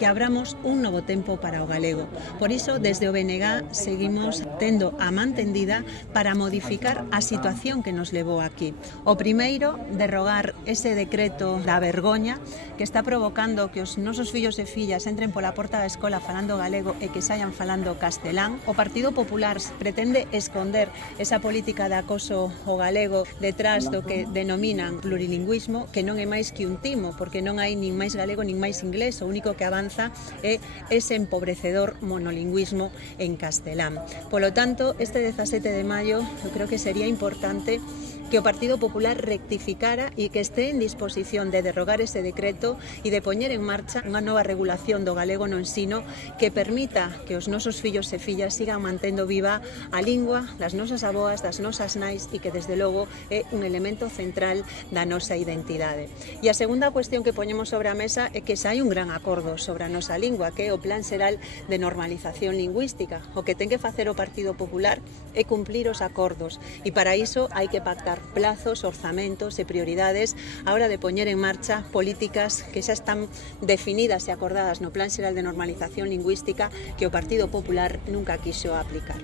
que abramos un novo tempo para o galego. Por iso, desde o BNG seguimos tendo a man tendida para modificar a situación que nos levou aquí. O primeiro, derrogar ese decreto da vergoña que está provocando que os nosos fillos e fillas entren pola porta da escola falando galego e que saian falando castelán. O Partido Popular pretende esconder esa política de acoso ao galego detrás do que denominan plurilingüismo, que non é máis que un timo, porque non hai nin máis galego nin máis inglés, o único que avanza é ese empobrecedor monolingüismo en castelán. Polo tanto, este 17 de maio, eu creo que sería importante que o Partido Popular rectificara e que este en disposición de derrogar ese decreto e de poñer en marcha unha nova regulación do galego no ensino que permita que os nosos fillos e fillas sigan mantendo viva a lingua das nosas aboas, das nosas nais e que desde logo é un elemento central da nosa identidade. E a segunda cuestión que poñemos sobre a mesa é que xa hai un gran acordo sobre a nosa lingua, que é o Plan Xeral de Normalización Lingüística. O que ten que facer o Partido Popular é cumplir os acordos e para iso hai que pactar plazos, orzamentos e prioridades a hora de poñer en marcha políticas que xa están definidas e acordadas no Plan Xeral de Normalización Lingüística que o Partido Popular nunca quixo aplicar.